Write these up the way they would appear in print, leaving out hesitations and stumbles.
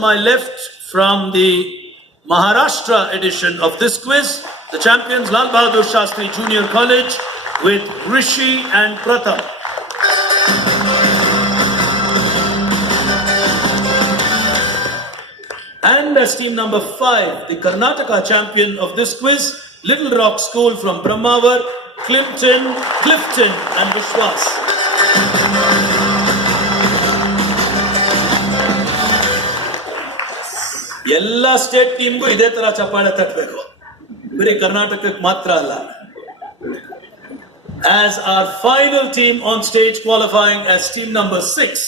My left, from the Maharashtra edition of this quiz, the champions Lal Bahadur Shastri Junior College with Rishi and Pratham. And as team number 5, the Karnataka champion of this quiz, Little Rock School from Brahmavar, Clifton and Vishwas. ಎಲ್ಲ state ಟೀಮ್ಗೂ ಇದೇ ತರ ಚಪ್ಪಾಳೆ ತಟ್ಟಬೇಕು, ಬರೀ ಕರ್ನಾಟಕಕ್ಕೆ ಮಾತ್ರ ಅಲ್ಲ. As our final team on stage, qualifying as team number 6,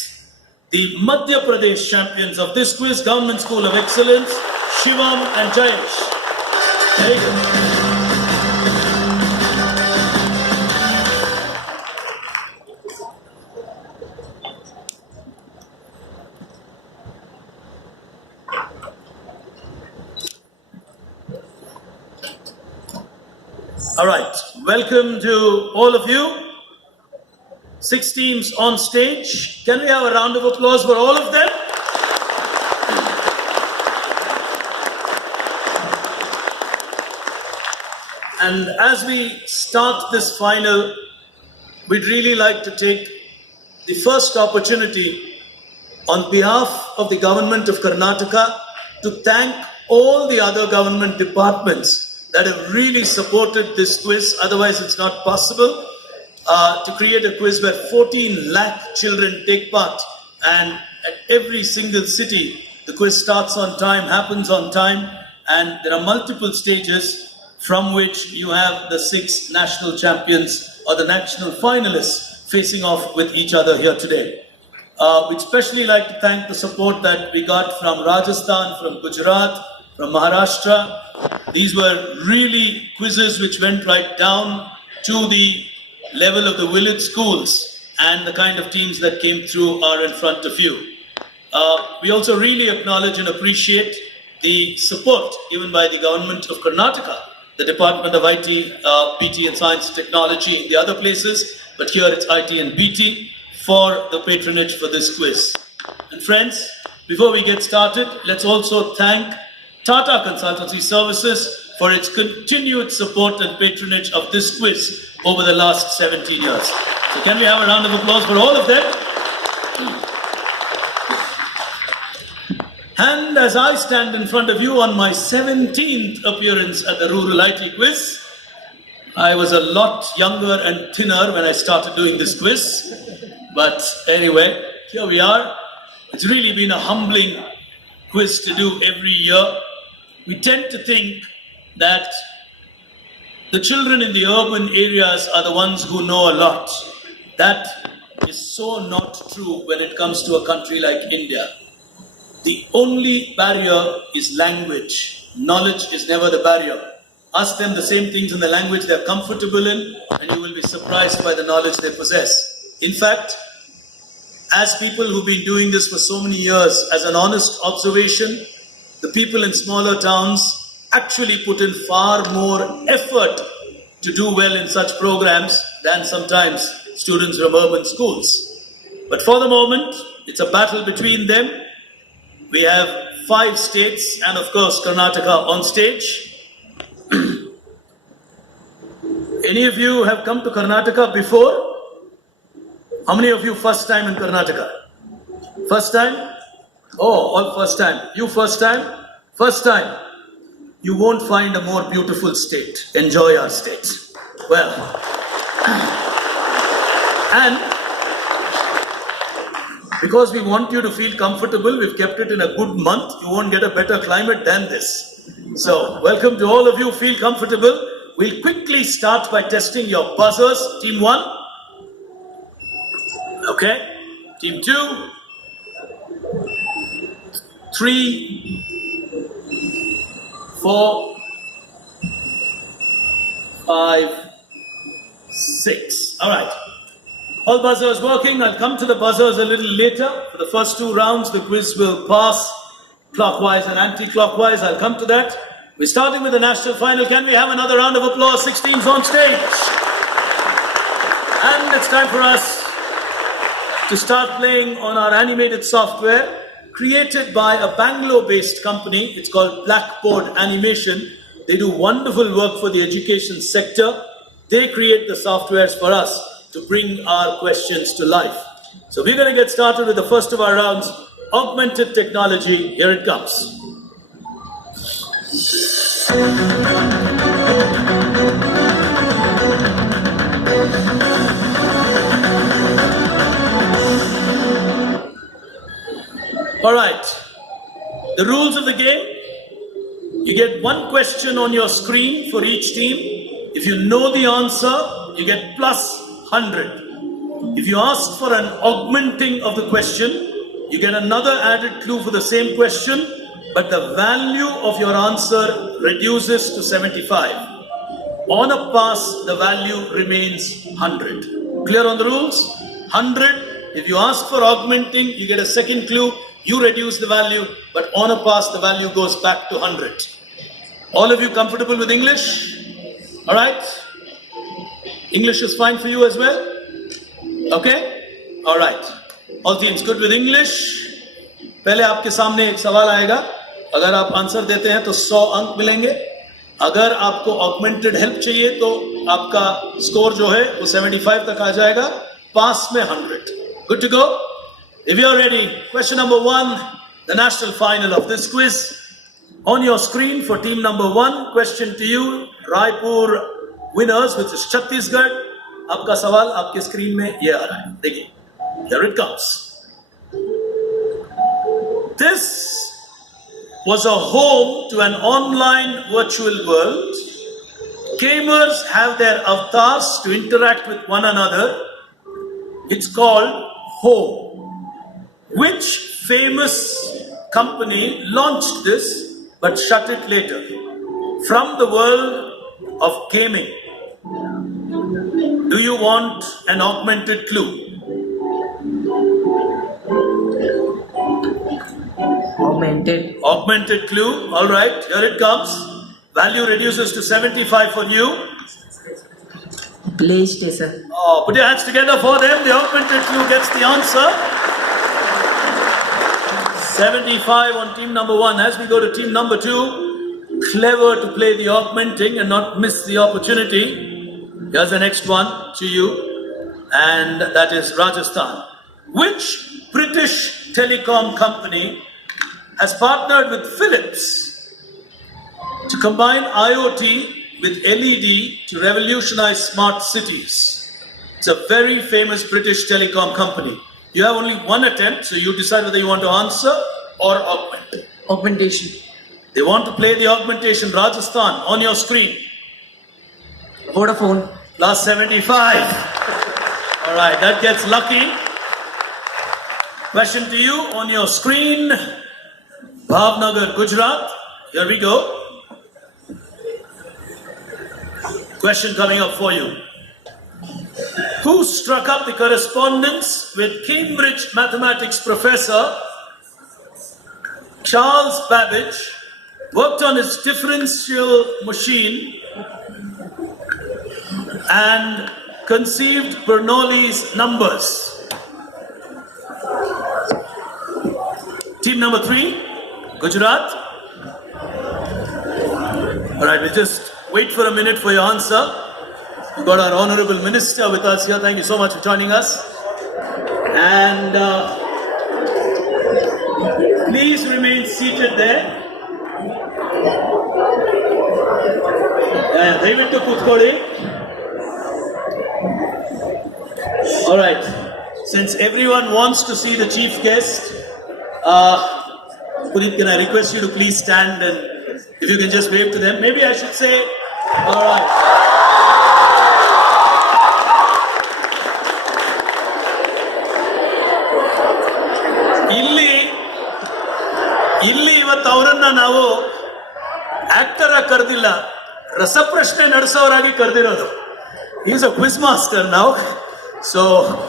the Madhya Pradesh champions of this quiz, Government School of Excellence, Shivam and Jayesh. Very good. All right, welcome to all of you. 6 teams on stage. Can we have a round of applause for all of them? And as we start this final, we'd really like to take the first opportunity on behalf of the government of Karnataka to thank all the other government departments that have really supported this quiz. Otherwise, it's not possible to create a quiz where 14 lakh children take part. And at every single city, the quiz starts on time, happens on time, and there are multiple stages from which you have the 6 national champions or the national finalists facing off with each other here today. We'd especially like to thank the support that we got from Rajasthan, from Gujarat, from Maharashtra. These were really quizzes which went right down to the level of the village schools, and the kind of teams that came through are in front of you. We also really acknowledge and appreciate the support given by the government of Karnataka, the Department of IT, BT and Science and Technology in the other places, but here it's IT and BT, for the patronage for this quiz. And friends, before we get started, let's also thank Tata Consultancy Services for its continued support and patronage of this quiz over the last 17 years. So can we have a round of applause for all of them? And as I stand in front of you on my 17th appearance at the Rural IT Quiz, I was a lot younger and thinner when I started doing this quiz. But anyway, here we are. It's really been a humbling quiz to do every year. We tend to think that the children in the urban areas are the ones who know a lot. That is so not true when it comes to a country like India. The only barrier is language. Knowledge is never the barrier. Ask them the same things in the language they're comfortable in, and you will be surprised by the knowledge they possess. In fact, as people who've been doing this for so many years, as an honest observation, the people in smaller towns actually put in far more effort to do well in such programs than sometimes students from urban schools. But for the moment, it's a battle between them. We have 5 states and of course Karnataka on stage. Any of you have come to Karnataka before? How many of you first time in Karnataka? First time? Oh, all first time. You first time? First time. You won't find a more beautiful state. Enjoy our state. Well, and because we want you to feel comfortable, we've kept it in a good month. You won't get a better climate than this. So, welcome to all of you. Feel comfortable. We'll quickly start by testing your buzzers. Team 1. Okay. Team 2. 3. 4. 5. 6. All right. All buzzers working. I'll come to the buzzers a little later. For the first 2 rounds, the quiz will pass clockwise and anti-clockwise. I'll come to that. We're starting with the national final. Can we have another round of applause? 6 teams on stage. And it's time for us to start playing on our animated software. created by a Bangalore-based company. It's called Blackboard Animation. They do wonderful work for the education sector. They create the softwares for us to bring our questions to life. So we're going to get started with the first of our rounds, augmented technology. Here it comes. All right, the rules of the game. You get one question on your screen for each team. If you know the answer, you get plus 100. If you ask for an augmenting of the question, you get another added clue for the same question, but the value of your answer reduces to 75. On a pass, the value remains 100. Clear on the rules? 100. If you ask for augmenting, you get a second clue. You reduce the value, but on a pass, the value goes back to 100. All of you comfortable with English? All right? English is fine for you as well? Okay? All right. All teams good with English? पहले आपके सामने एक सवाल आएगा. अगर आप answer देते हैं तो 100 अंक मिलेंगे. अगर आपको augmented help चाहिए तो आपका स्कोर जो है वो 75 तक आ जाएगा. पास में 100. Good to go? If you're ready, question number 1, the national final of this quiz. On your screen for team number 1, question to you, Raipur winners, which is Chhattisgarh. आपका सवाल आपके स्क्रीन में ये आ रहा है. देखिए, here it comes. This was a home to an online virtual world. Gamers have their avatars to interact with one another. It's called Home. Which famous company launched this but shut it later? From the world of gaming. Do you want an augmented clue? Augmented. Augmented clue. All right, here it comes. Value reduces to 75 for you. PlayStation. Oh, put your hands together for them. The augmented clue gets the answer. 75 on team number 1. As we go to team number 2, clever to play the augmenting and not miss the opportunity. Here's the next one to you, and that is Rajasthan. Which British telecom company has partnered with Philips to combine IoT with LED to revolutionize smart cities? It's a very famous British telecom company. You have only one attempt, so you decide whether you want to answer or augment. Augmentation. They want to play the augmentation. Rajasthan, on your screen. Vodafone. Plus 75. All right, that gets lucky. Question to you on your screen. Bhavnagar, Gujarat. Here we go. Question coming up for you. Who struck up the correspondence with Cambridge mathematics professor Charles Babbage, worked on his differential machine and conceived Bernoulli's numbers? Team number 3, Gujarat. All right, we'll just wait for a minute for your answer. We've got our Honorable Minister with us here. Thank you so much for joining us. And please remain seated there. ದಯವಿಟ್ಟು ಕೂತ್ಕೊಳ್ಳಿ. All right. Since everyone wants to see the chief guest, Puneet, can I request you to please stand, and if you can just wave to them. Maybe I should say, all right. ಇಲ್ಲಿ ಇವತ್ತು ಅವರನ್ನ ನಾವು actor ಆಗಿ ಕರೆದಿಲ್ಲ, ರಸಪ್ರಶ್ನೆ ನಡೆಸೋರಾಗಿ ಕರೆದಿರೋದು. Is a quiz master now. So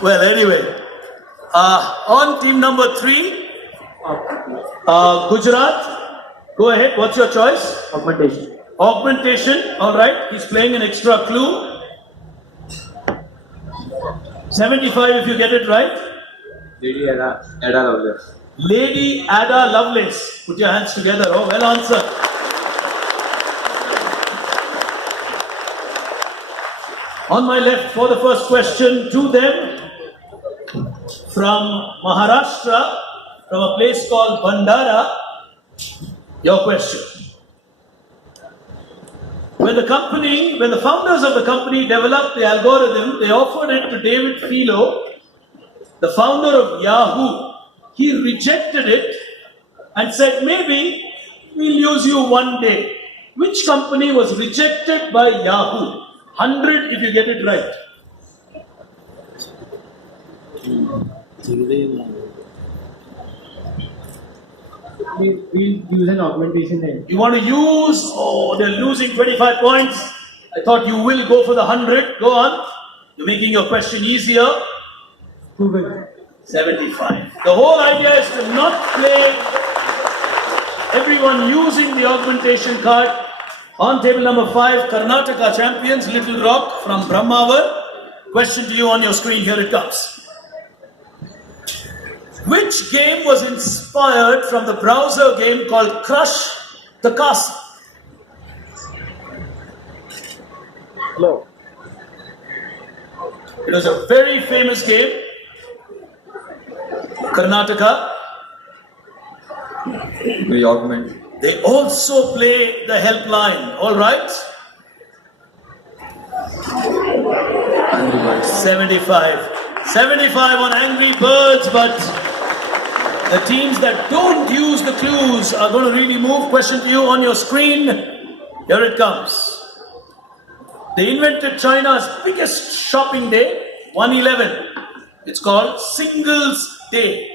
well, anyway, on team number 3, Gujarat, go ahead. What's your choice? Augmentation. Augmentation. All right. He's playing an extra clue. 75 if you get it right. Ada lovers. Lady Ada Lovelace. Put your hands together. Oh, well answered. On my left for the first question to them from Maharashtra, from a place called Bandara. Your question. When the founders of the company developed the algorithm, they offered it to David Filo, the founder of Yahoo. He rejected it and said, maybe we'll use you one day. Which company was rejected by Yahoo? 100 if you get it right. We'll use an augmentation name. You want to use, they're losing 25 points. I thought you will go for the 100. Go on. You're making your question easier. Google. 75. The whole idea is to not play everyone using the augmentation card. On table number 5, Karnataka champions, Little Rock from Brahmavar. Question to you on your screen, here it comes. Which game was inspired from the browser game called Crush the Castle? Hello. It was a very famous game. Karnataka. We augment. They also play the helpline, all right? 75. 75 on Angry Birds, but the teams that don't use the clues are going to really move. Question to you on your screen. Here it comes. They invented China's biggest shopping day, 111. It's called Singles Day.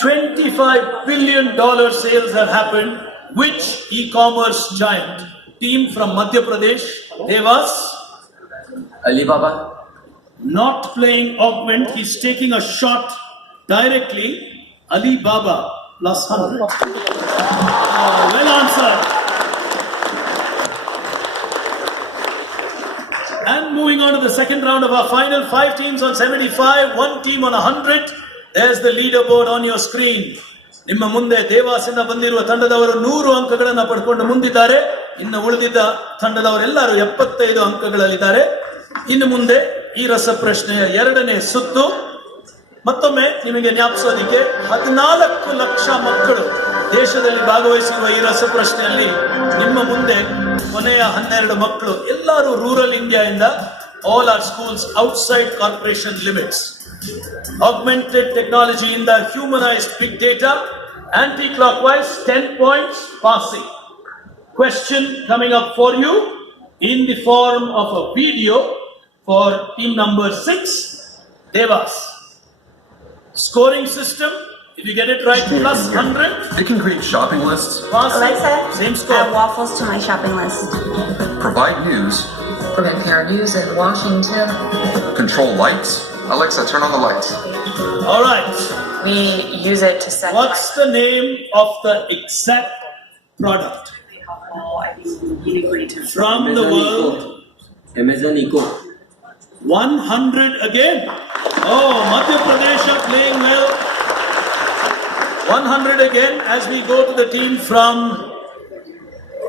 $25 billion sales have happened. Which e-commerce giant? Team from Madhya Pradesh, Devas. Alibaba. Not playing augment, he's taking a shot directly. Alibaba plus 100. Well answered. And moving on to the second round of our final, 5 teams on 75, 1 team on 100. There's the leaderboard on your screen. ನಿಮ್ಮ ಮುಂದೆ ದೇವಾಸಿಂದ ಬಂದಿರುವ ತಂಡದವರು 100 ಅಂಕಗಳನ್ನು ಪಡ್ಕೊಂಡು ಮುಂದಿದ್ದಾರೆ. ಇನ್ನು ಉಳಿದಿದ್ದ ತಂಡದವರೆಲ್ಲರೂ 75 ಅಂಕಗಳಲ್ಲಿದ್ದಾರೆ. ಇನ್ನು ಮುಂದೆ ಈ ರಸಪ್ರಶ್ನೆಯ 2ನೇ ಸುತ್ತು. ಮತ್ತೊಮ್ಮೆ ನಿಮಗೆ ಜ್ಞಾಪಿಸೋದಿಕ್ಕೆ 14 ಲಕ್ಷ ಮಕ್ಕಳು ದೇಶದಲ್ಲಿ ಭಾಗವಹಿಸಿರುವ ಈ ರಸಪ್ರಶ್ನೆಯಲ್ಲಿ ನಿಮ್ಮ ಮುಂದೆ ಕೊನೆಯ 12 ಮಕ್ಕಳು ಎಲ್ಲರೂ ರೂರಲ್ ಇಂಡಿಯಾ ಇಂದ, all our schools outside corporation limits. Augmented technology in the humanized big data, anti-clockwise, 10 points, passing. Question coming up for you in the form of a video for team number 6, Devas. Scoring system, if you get it right, plus 100. It can create shopping lists, Passing, Alexa, same add score. waffles to my shopping list. provide news, Prepare news in Washington. control lights. Alexa, turn on the lights. All right. We use it to set. What's the name of the exact product from the world? Amazon Echo. 100 again. Oh, Madhya Pradesh are playing well. 100 again as we go to the team from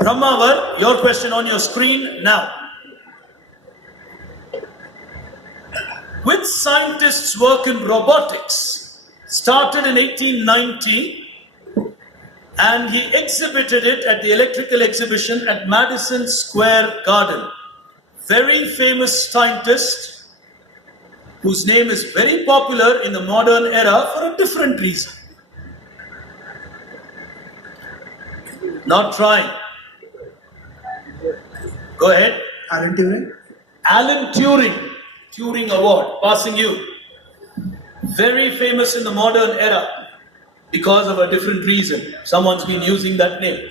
Brahmavar. Your question on your screen now. Which scientists work in robotics? Started in 1890 and he exhibited it at the electrical exhibition at Madison Square Garden. Very famous scientist whose name is very popular in the modern era for a different reason. Not trying. Go ahead. Alan Turing. Alan Turing. Turing Award. Passing you. Very famous in the modern era because of a different reason. Someone's been using that name.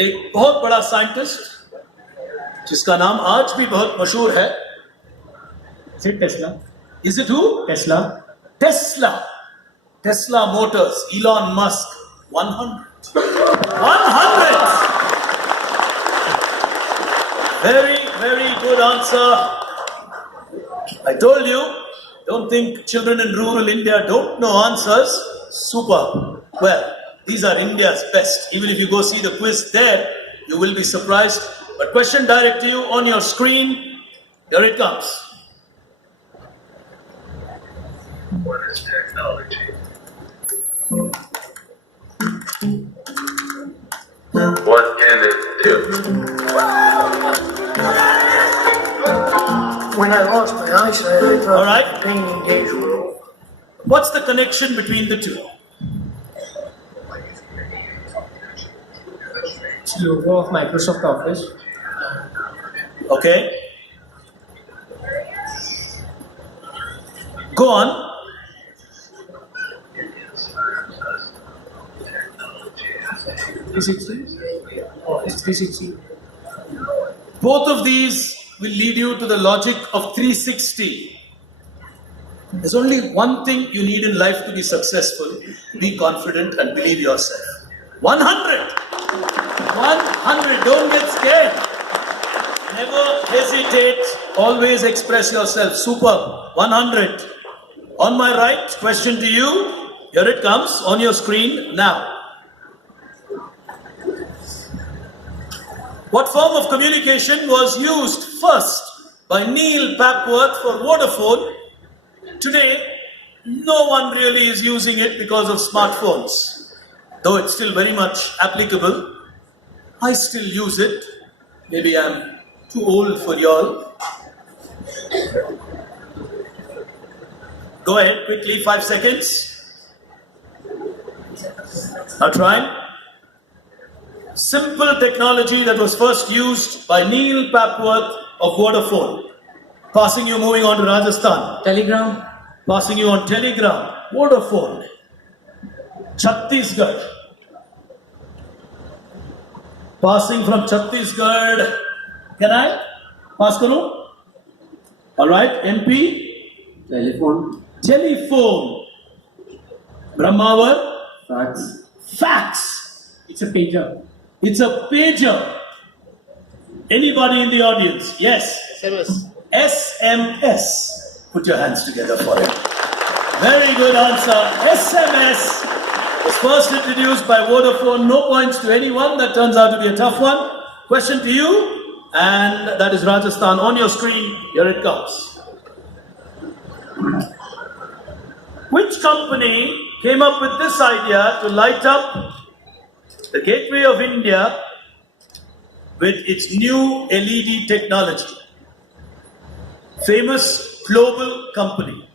एक बहुत बड़ा scientist जिसका नाम आज भी बहुत मशहूर है. Is it Tesla? Is it who? Tesla. Tesla. Tesla Motors. Elon Musk. 100. 100. Very, very good answer. I told you, don't think children in rural India don't know answers. Super. Well, these are India's best. Even if you go see the quiz there, you will be surprised. But question direct to you on your screen. Here it comes. What is technology? What can it do? When I lost my eyesight, I thought All right. painting days were over. What's the connection between the two? It's logo of Microsoft Office. Okay. Go on. Office 360. Both of these will lead you to the logic of 360. There's only one thing you need in life to be successful. Be confident and believe yourself. 100. 100. Don't get scared. Never hesitate. Always express yourself. Superb. 100. On my right, question to you. Here it comes on your screen now. What form of communication was used first by Neil Papworth for Vodafone? Today, no one really is using it because of smartphones. Though it's still very much applicable, I still use it. Maybe I'm too old for y'all. Go ahead, quickly, 5 seconds. Now try. Simple technology that was first used by Neil Papworth of Vodafone. Passing you, moving on to Rajasthan. Telegram. Passing you on Telegram. Vodafone. Chhattisgarh. Passing from Chhattisgarh. Can I? Pass karo? Alright, MP. Telephone. Telephone. Brahmavar. Fax. Fax. It's a pager. It's a pager. Anybody in the audience? Yes. SMS. Put your hands together for it. Very good answer. SMS was first introduced by Vodafone. No points to anyone. That turns out to be a tough one. Question to you, and that is Rajasthan. On your screen, here it comes. Which company came up with this idea to light up the gateway of India with its new LED technology? Famous global company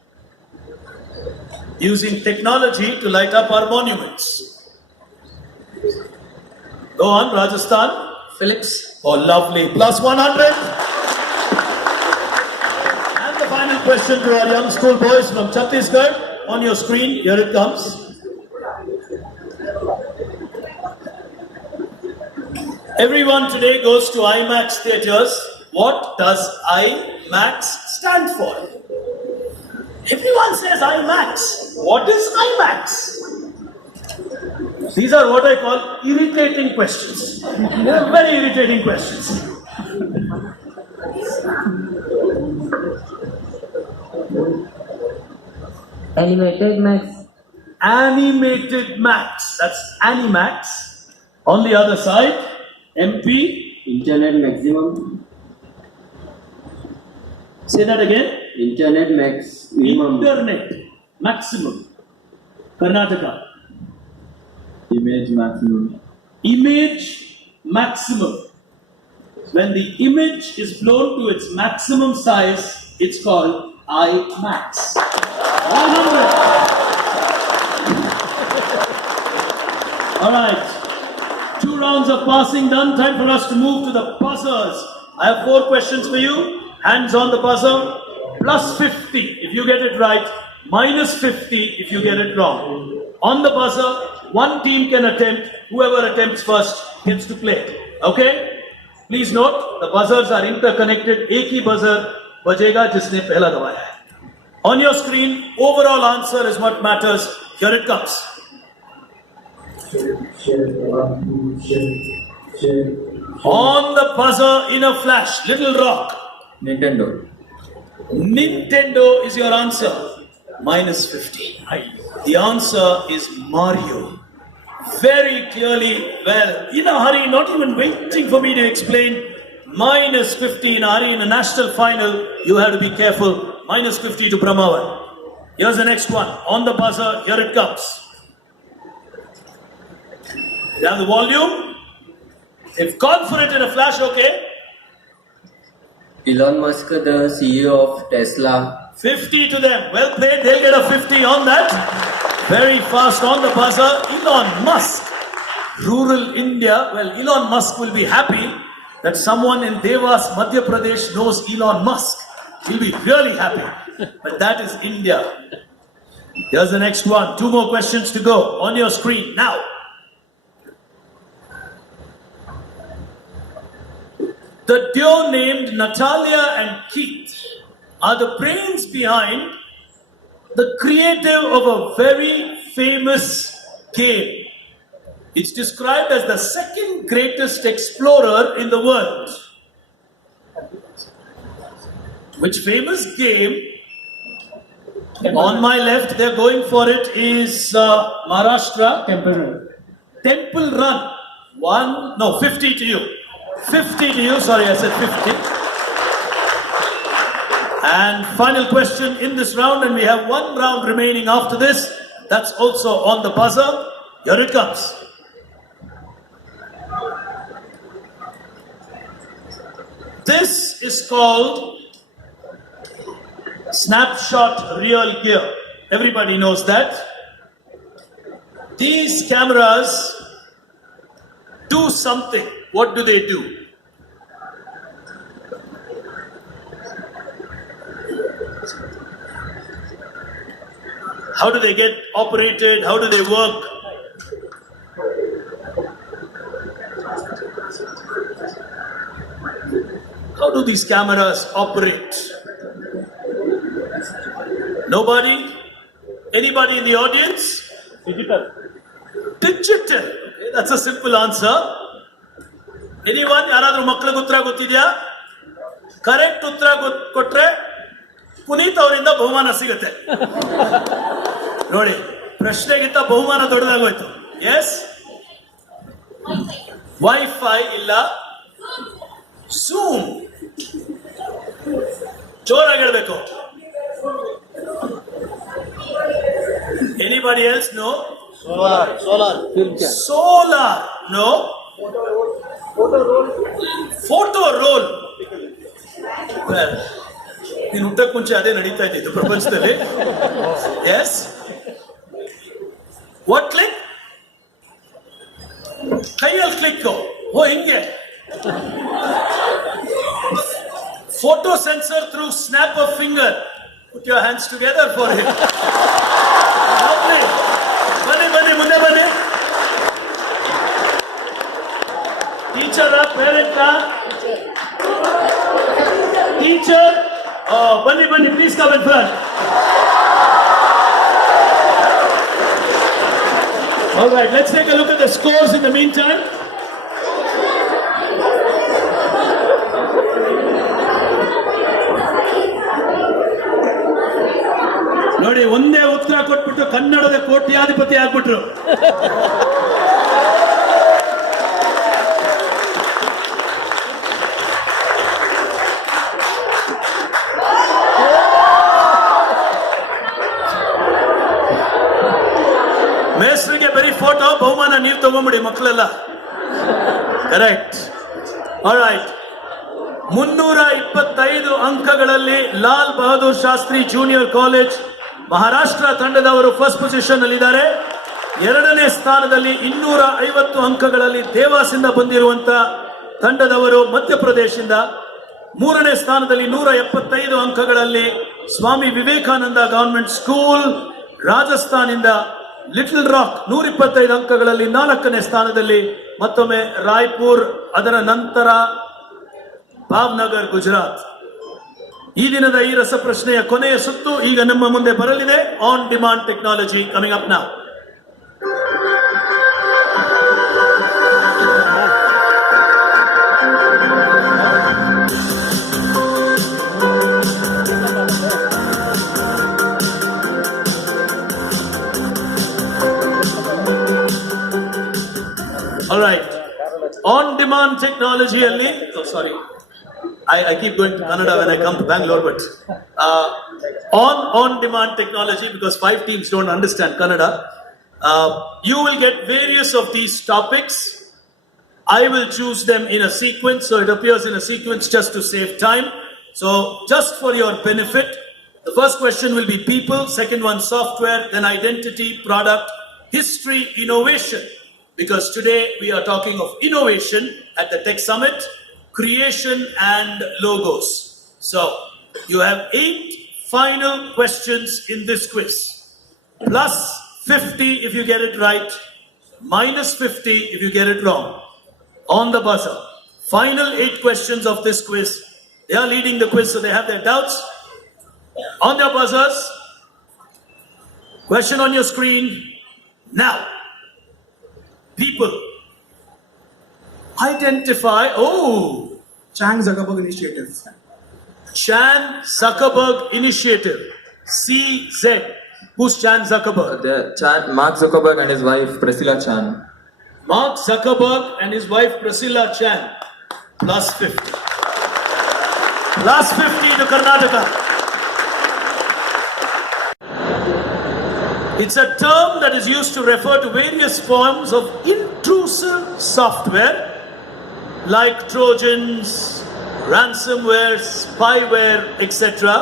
using technology to light up our monuments. Go on, Rajasthan. Philips. Oh, lovely. Plus 100. And the final question to our young school boys from Chhattisgarh. On your screen, here it comes. Everyone today goes to IMAX theaters. What does IMAX stand for? Everyone says IMAX. What is IMAX? These are what I call irritating questions. They are very irritating questions. Animated Max. Animated Max. That's Animax. On the other side, MP. Internet Maximum. Say that again. Internet Maximum. Internet Maximum. Karnataka. Image Maximum. Image Maximum. When the image is blown to its maximum size, it's called IMAX. 100. All right. 2 rounds of passing done. Time for us to move to the buzzers. I have 4 questions for you. Hands on the buzzer. Plus 50 if you get it right. Minus 50 if you get it wrong. On the buzzer, one team can attempt. Whoever attempts first gets to play. Okay? Please note, the buzzers are interconnected. एक ही buzzer बजेगा जिसने पहला दबाया है. On your screen, overall answer is what matters. Here it comes. On the buzzer, in a flash, Little Rock. Nintendo. Nintendo is your answer. Minus 50. The answer is Mario. Very clearly, well, in a hurry, not even waiting for me to explain. Minus 50 in a hurry in a national final. You have to be careful. Minus 50 to Brahmavan. Here's the next one. On the buzzer, here it comes. You have the volume. They've gone for it in a flash, okay? Elon Musk, the CEO of Tesla. 50 to them. Well played. They'll get a 50 on that. Very fast on the buzzer. Elon Musk. Rural India. Well, Elon Musk will be happy that someone in Devas, Madhya Pradesh knows Elon Musk. He'll be really happy. But that is India. Here's the next one. 2 more questions to go on your screen now. The duo named Natalia and Keith are the brains behind the creative of a very famous game. It's described as the second greatest explorer in the world. Which famous game? On my left, they're going for it, is Maharashtra. Temple Run. Temple Run. 50 to you. 50 to you, sorry, I said 50. And final question in this round, and we have 1 round remaining after this. That's also on the buzzer. Here it comes. This is called snapshot real gear. Everybody knows that. These cameras do something. What do they do? How do they get operated? How do they work? How do these cameras operate? Nobody? Anybody in the audience? Digital. Digital. Okay, that's a simple answer. Anyone? ಯಾರಾದ್ರೂ ಮಕ್ಕಳಿಗೆ ಉತ್ತರ ಗೊತ್ತಿದೆಯಾ? Correct ಉತ್ತರ ಕೊಟ್ರೆ ಪುನೀತ್ ಅವರಿಂದ ಬಹುಮಾನ ಸಿಗುತ್ತೆ. ನೋಡಿ, ಪ್ರಶ್ನೆಗಿಂತ ಬಹುಮಾನ ದೊಡ್ಡದಾಗೋಯ್ತು. ಎಸ್, ವೈಫೈ ಇಲ್ಲ, ಝೂಮ್. ಜೋರಾಗಿ ಹೇಳ್ಬೇಕು. Anybody else? No. Solar. No. Photo roll. Well, ನೀನು ಹುಟ್ಟಕ್ಕೆ ಮುಂಚೆ ಅದೇ ನಡೀತಾ ಇದ್ದಿದ್ದು ಪ್ರಪಂಚದಲ್ಲಿ. Yes. What click? ಕೈಯಲ್ಲಿ ಕ್ಲಿಕ್. ಓ, ಹಿಂಗೆ. Photo sensor through snap of finger. Put your hands together for it. Lovely. ಬನ್ನಿ ಮುಂದೆ ಬನ್ನಿ. ಟೀಚರ್, ಪೇರೆಂಟ್, ಟೀಚರ್, ಬನ್ನಿ please come in front. All right, let's take a look at the scores in the meantime. ನೋಡಿ, ಒಂದೇ ಉತ್ತರ ಕೊಟ್ಬಿಟ್ಟು ಕನ್ನಡದ ಕೋಟ್ಯಾಧಿಪತಿ ಆಗ್ಬಿಟ್ರು. ಮೇಸ್ಟ್ರಿಗೆ ಬರೀ ಫೋಟೋ, ಬಹುಮಾನ ನೀವು ತಗೊಂಬಿಡಿ ಮಕ್ಕಳೆಲ್ಲ. ಕರೆಕ್ಟ್. ಆಲ್ರೈಟ್, 325 ಅಂಕಗಳಲ್ಲಿ ಲಾಲ್ ಬಹದ್ದೂರ್ ಶಾಸ್ತ್ರಿ ಜೂನಿಯರ್ ಕಾಲೇಜ್ ಮಹಾರಾಷ್ಟ್ರ ತಂಡದವರು ಫಸ್ಟ್ ಪೊಸಿಷನ್ ಅಲ್ಲಿದ್ದಾರೆ. 2ನೇ ಸ್ಥಾನದಲ್ಲಿ 250 ಅಂಕಗಳಲ್ಲಿ ದೇವಾಸಿಂದ ಬಂದಿರುವಂತ ತಂಡದವರು ಮಧ್ಯಪ್ರದೇಶದಿಂದ. 3ನೇ ಸ್ಥಾನದಲ್ಲಿ 175 ಅಂಕಗಳಲ್ಲಿ ಸ್ವಾಮಿ ವಿವೇಕಾನಂದ ಗವರ್ಮೆಂಟ್ ಸ್ಕೂಲ್ ರಾಜಸ್ಥಾನಿಂದ. ಲಿಟಲ್ ರಾಕ್ 125 ಅಂಕಗಳಲ್ಲಿ 4ನೇ ಸ್ಥಾನದಲ್ಲಿ. ಮತ್ತೊಮ್ಮೆ ರಾಯ್ಪುರ್, ಅದರ ನಂತರ ಭಾವ್ನಗರ್, ಗುಜರಾತ್. ಈ ದಿನದ ಈ ರಸಪ್ರಶ್ನೆಯ ಕೊನೆಯ ಸುತ್ತು ಈಗ ನಮ್ಮ ಮುಂದೆ ಬರಲಿದೆ. On demand technology coming up now. All right. On-demand technology ಅಲ್ಲಿ. Oh, sorry. I keep going to Kannada when I come to Bangalore, but on-demand technology, because 5 teams don't understand Kannada. You will get various of these topics. I will choose them in a sequence, so it appears in a sequence just to save time. So just for your benefit, the first question will be people, second one software, then identity, product, history, innovation. Because today we are talking of innovation at the Tech Summit, creation and logos. So you have 8 final questions in this quiz. Plus 50 if you get it right, minus 50 if you get it wrong. On the buzzer. Final 8 questions of this quiz. They are leading the quiz, so they have their doubts. On their buzzers. Question on your screen. Now. People. Identify. Oh. Chan Zuckerberg Initiative. Chan Zuckerberg Initiative. CZ. Who's Chan Zuckerberg? Mark Zuckerberg and his wife Priscilla Chan. Mark Zuckerberg and his wife Priscilla Chan. Plus 50. Plus 50 to Karnataka. It's a term that is used to refer to various forms of intrusive software like Trojans, ransomware, spyware, etc.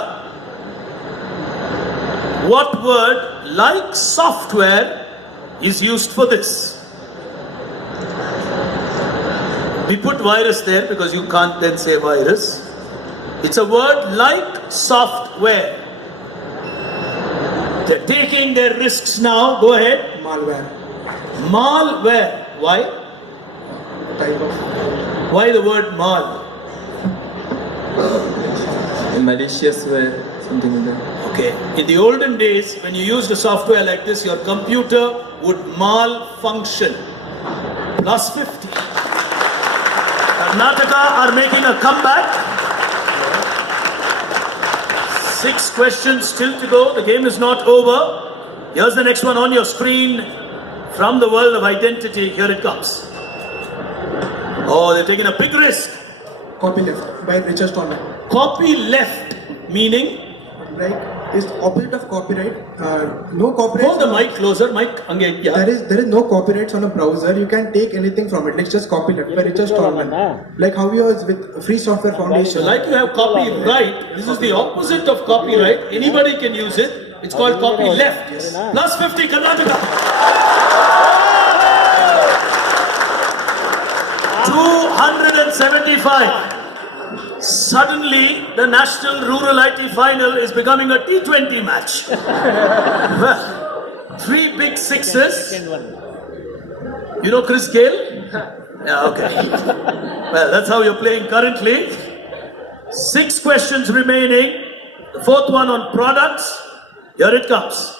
What word like software is used for this? We put virus there because you can't then say virus. It's a word like software. They're taking their risks now. Go ahead. Malware. Malware. Why? Type of. Why the word mal? Malicious way, something like that. Okay. In the olden days, when you used a software like this, your computer would malfunction. Plus 50. Karnataka are making a comeback. 6 questions still to go. The game is not over. Here's the next one on your screen. From the world of identity, here it comes. Oh, they're taking a big risk. Copy left by Richard Stallman. Copy left, meaning? Right? Is opposite of copyright. No copyright. Hold the mic closer. Mic again. Yeah. There is no copyrights on a browser. You can take anything from it. Let's just copy left by Richard Stallman. Like how he was with Free Software Foundation. So like you have copyright, this is the opposite of copyright. Anybody can use it. It's called copy left. Plus 50 Karnataka. 275. Suddenly, the National Rural IT Final is becoming a T20 match. Well, 3 big sixes. You know Chris Gale? Yeah, okay. Well, that's how you're playing currently. 6 questions remaining. The 4th one on products. Here it comes.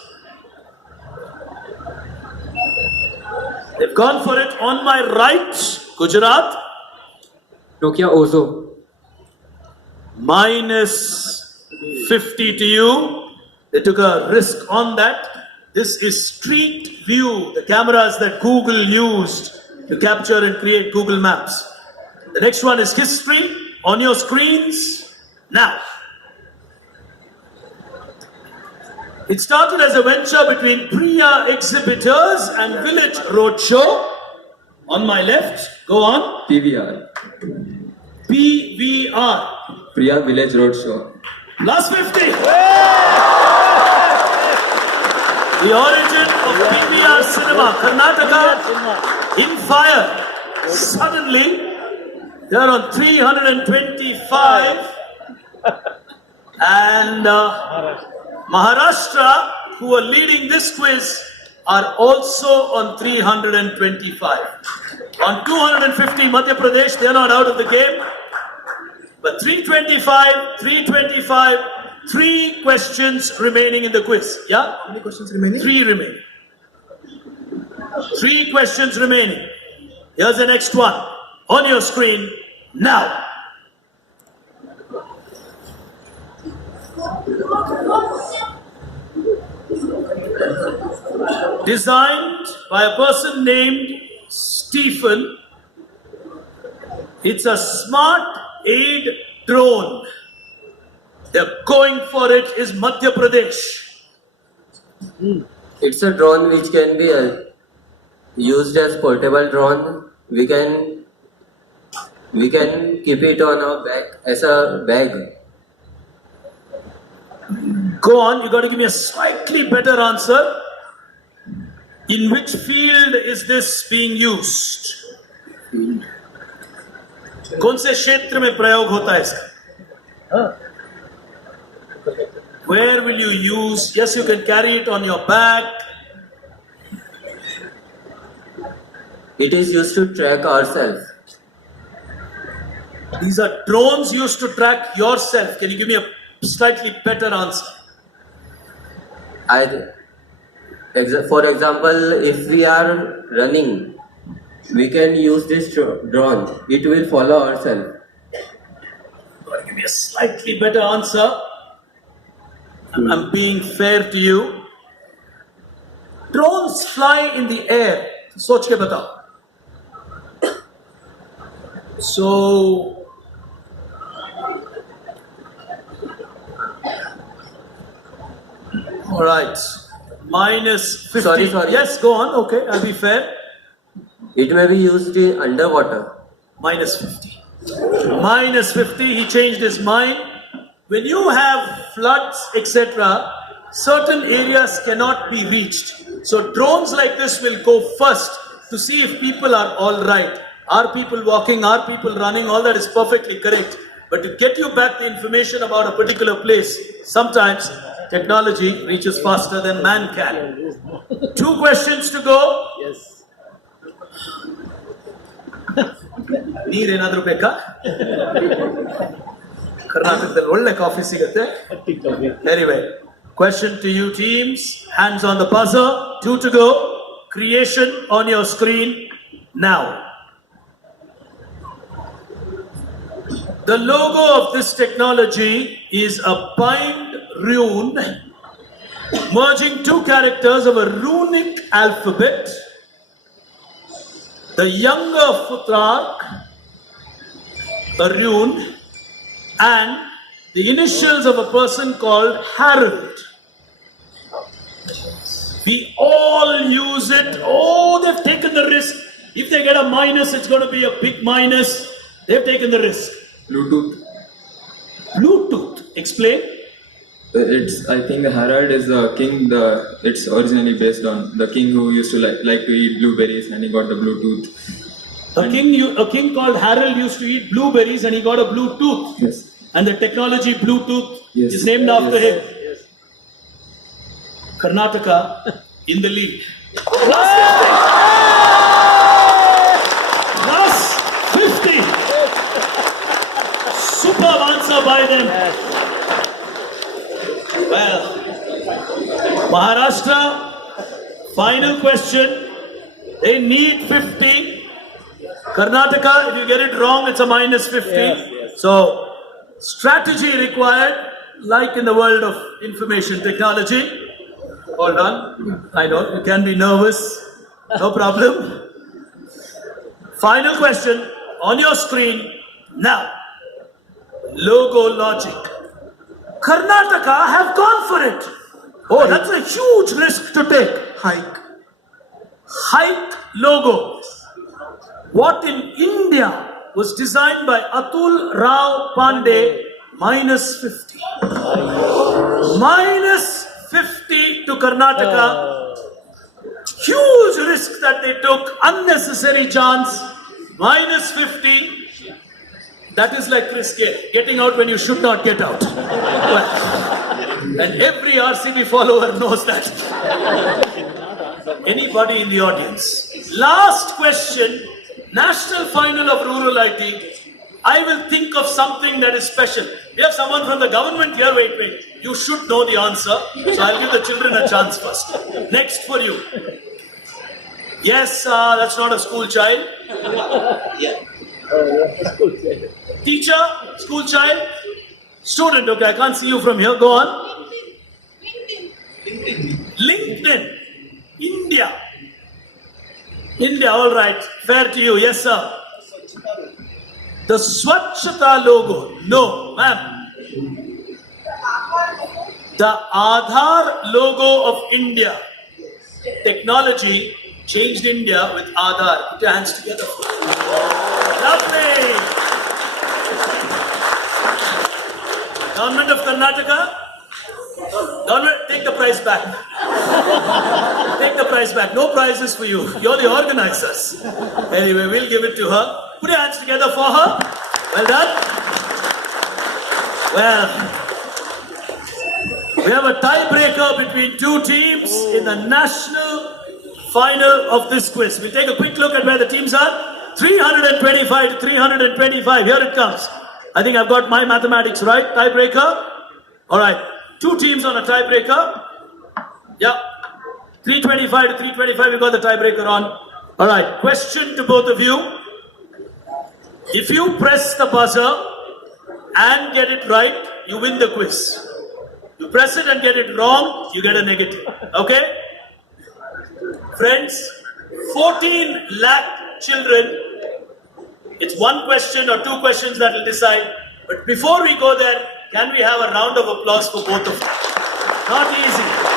They've gone for it on my right. Gujarat. Nokia Ozo. Minus 50 to you. They took a risk on that. This is Street View, the cameras that Google used to capture and create Google Maps. The next one is history on your screens now. It started as a venture between Priya Exhibitors and Village Roadshow. On my left, go on. PVR. PVR. Priya Village Roadshow. Plus 50. The origin of PVR cinema, Karnataka, in fire. Suddenly, they are on 325. And Maharashtra, who are leading this quiz, are also on 325. On 250, Madhya Pradesh, they are not out of the game. But 325, 3 questions remaining in the quiz. Yeah? How many questions remaining? 3 remaining. 3 questions remaining. Here's the next one on your screen now. Designed by a person named Stephen. It's a smart aid drone. They're going for it is Madhya Pradesh. It's a drone which can be used as portable drone. We can keep it on our back as a bag. Go on, you got to give me a slightly better answer. In which field is this being used? कौन से क्षेत्र में प्रयोग होता है इसका? Where will you use? Yes, you can carry it on your back. It is used to track ourselves. These are drones used to track yourself. Can you give me a slightly better answer? For example, if we are running, we can use this drone. It will follow ourselves. Give me a slightly better answer. I'm being fair to you. Drones fly in the air. सोच के बताओ. So all right. Minus 50. Sorry. Yes, go on. Okay, I'll be fair. It may be used in underwater. Minus 50. Minus 50. He changed his mind. When you have floods, etc., certain areas cannot be reached. So drones like this will go first to see if people are all right. Are people walking? Are people running? All that is perfectly correct. But to get you back the information about a particular place, sometimes technology reaches faster than man can. 2 questions to go. Yes. ನೀರೇನಾದ್ರೂ ಬೇಕಾ? ಕರ್ನಾಟಕದಲ್ಲಿ ಒಳ್ಳೆ coffee ಸಿಗುತ್ತೆ. Anyway, question to you teams. Hands on the buzzer. 2 to go. Creation on your screen now. The logo of this technology is a bind rune merging 2 characters of a runic alphabet. The younger Futrak, a rune, and the initials of a person called Harold. We all use it. Oh, they've taken the risk. If they get a minus, it's going to be a big minus. They've taken the risk. Bluetooth. Bluetooth. Explain. I think Harald is the king. It's originally based on the king who used to like to eat blueberries, and he got the Bluetooth. A king called Harold used to eat blueberries, and he got a Bluetooth. Yes. And the technology Bluetooth Yes. is named after him. Karnataka in the lead. Plus 50. Superb answer by them. Well, Maharashtra, final question. They need 50. Karnataka, if you get it wrong, it's a minus 50. So, strategy required, like in the world of information technology. Hold on. I know, you can be nervous. No problem. Final question on your screen now. Logo logic. Karnataka have gone for it. Oh, that's a huge risk to take. Hike. Height logo. What in India was designed by Atul Rao Pandey, minus 50. Minus 50 to Karnataka. Huge risk that they took, unnecessary chance. Minus 50. That is like risk getting out when you should not get out. Well, and every RCB follower knows that. Anybody in the audience? Last question. National final of rural IT. I will think of something that is special. We have someone from the government here. Wait. You should know the answer. So I'll give the children a chance first. Next for you. Yes, that's not a school child. Teacher, school child, student. Okay, I can't see you from here. Go on. LinkedIn. India. India, all right. Fair to you. Yes, sir. The Swachhata logo. No, ma'am. The Aadhaar logo of India. Technology changed India with Aadhaar. Put your hands together. Lovely. Government of Karnataka. Government, take the prize back. Take the prize back. No prizes for you. You're the organizers. Anyway, we'll give it to her. Put your hands together for her. Well done. Well, we have a tiebreaker between two teams in the national final of this quiz. We'll take a quick look at where the teams are. 325 to 325. Here it comes. I think I've got my mathematics right. Tiebreaker. All right. Two teams on a tiebreaker. Yeah. 325 to 325. We've got the tiebreaker on. All right. Question to both of you. If you press the buzzer and get it right, you win the quiz. You press it and get it wrong, you get a negative. Okay? Friends, 14 lakh children. It's one question or two questions that will decide. But before we go there, can we have a round of applause for both of you? Not easy.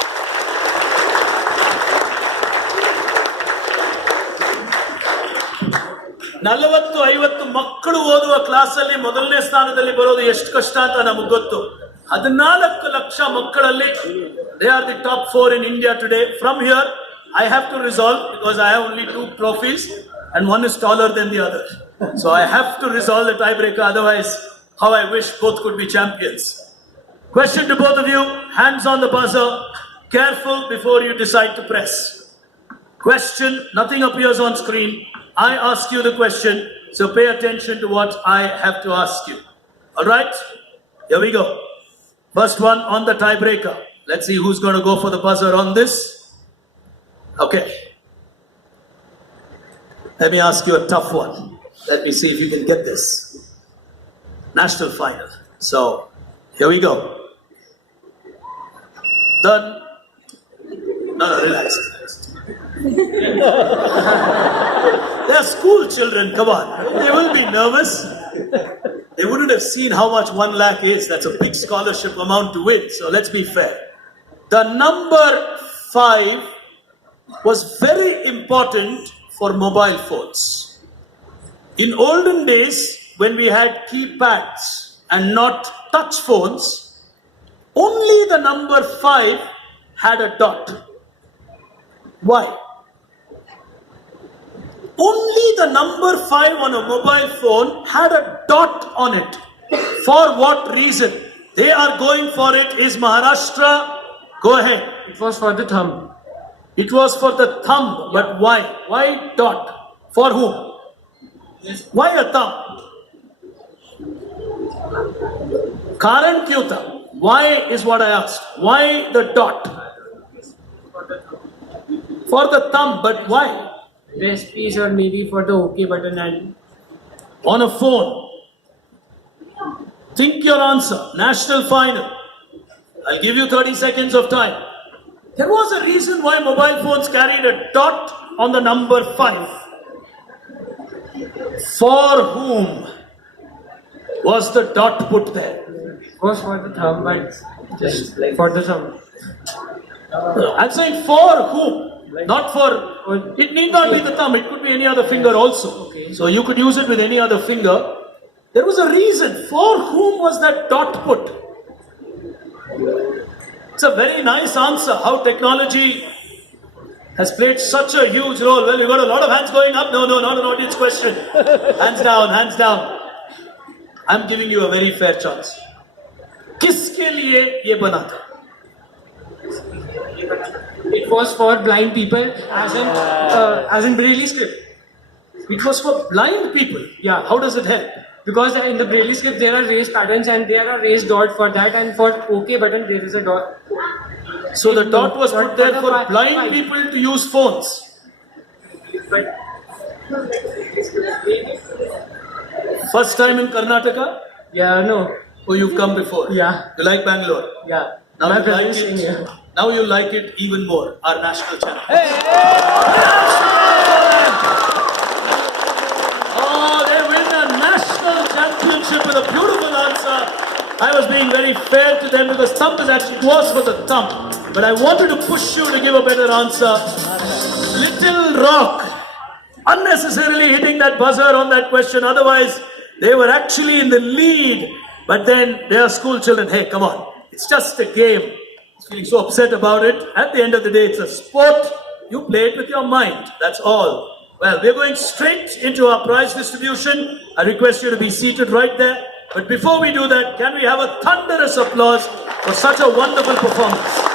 ನಲವತ್ತು 50 ಮಕ್ಕಳು ಓದುವ ಕ್ಲಾಸಲ್ಲಿ ಮೊದಲನೇ ಸ್ಥಾನದಲ್ಲಿ ಬರೋದು ಎಷ್ಟು ಕಷ್ಟ ಅಂತ ನಮಗೆ ಗೊತ್ತು. 14 ಲಕ್ಷ ಮಕ್ಕಳಲ್ಲಿ they are the top 4 in India today. From here, I have to resolve because I have only 2 trophies and one is taller than the other. So I have to resolve the tiebreaker. Otherwise, how I wish both could be champions. Question to both of you. Hands on the buzzer. Careful before you decide to press. Question. Nothing appears on screen. I ask you the question. So pay attention to what I have to ask you. All right? Here we go. First one on the tiebreaker. Let's see who's going to go for the buzzer on this. Okay. Let me ask you a tough one. Let me see if you can get this. National final. So, here we go. Done. No, relax. They're school children, come on. They will be nervous. They wouldn't have seen how much 1 lakh is. That's a big scholarship amount to win. So let's be fair. The number 5 was very important for mobile phones. In olden days, when we had keypads and not touch phones, only the number 5 had a dot. Why? Only the number 5 on a mobile phone had a dot on it. For what reason? They are going for it. Is Maharashtra? Go ahead. It was for the thumb. It was for the thumb, but why? Why dot? For whom? Why a thumb? Karan kyun tha? Why is what I asked. Why the dot? For the thumb, but why? Recipes or maybe for the OK button and On a phone. Think your answer. National final. I'll give you 30 seconds of time. There was a reason why mobile phones carried a dot on the number 5. For whom was the dot put there? it was for the thumb, but just for the thumb. I'm saying for whom? Not for, it need not be the thumb, it could be any other finger also. Okay. So you could use it with any other finger. There was a reason. For whom was that dot put? It's a very nice answer. How technology has played such a huge role. Well, we've got a lot of hands going up. No, not an audience question. Hands down, hands down. I'm giving you a very fair chance. किसके लिए ये बना था? It was for blind people, as in Braille script. It was for blind people. Yeah. How does it help? Because in the Braille script there are raised patterns and there are raised dot for that, and for OK button there is a dot. So the dot was Dot put there for for the blind five. people to use phones. But First time in Karnataka? yeah, no, Oh, you've come before? Yeah. You like Bangalore? yeah. Now My you brother like is in it. here. Now you like it even more. Our national champion. Oh, they win a national championship with a beautiful answer. I was being very fair to them because thump is actually, it was for the thump. But I wanted to push you to give a better answer. Little Rock, unnecessarily hitting that buzzer on that question. Otherwise, they were actually in the lead. But then they are school children. Hey, come on. It's just a game. Feeling so upset about it. At the end of the day, it's a sport. You play it with your mind. That's all. Well, we're going straight into our prize distribution. I request you to be seated right there. But before we do that, can we have a thunderous applause for such a wonderful performance?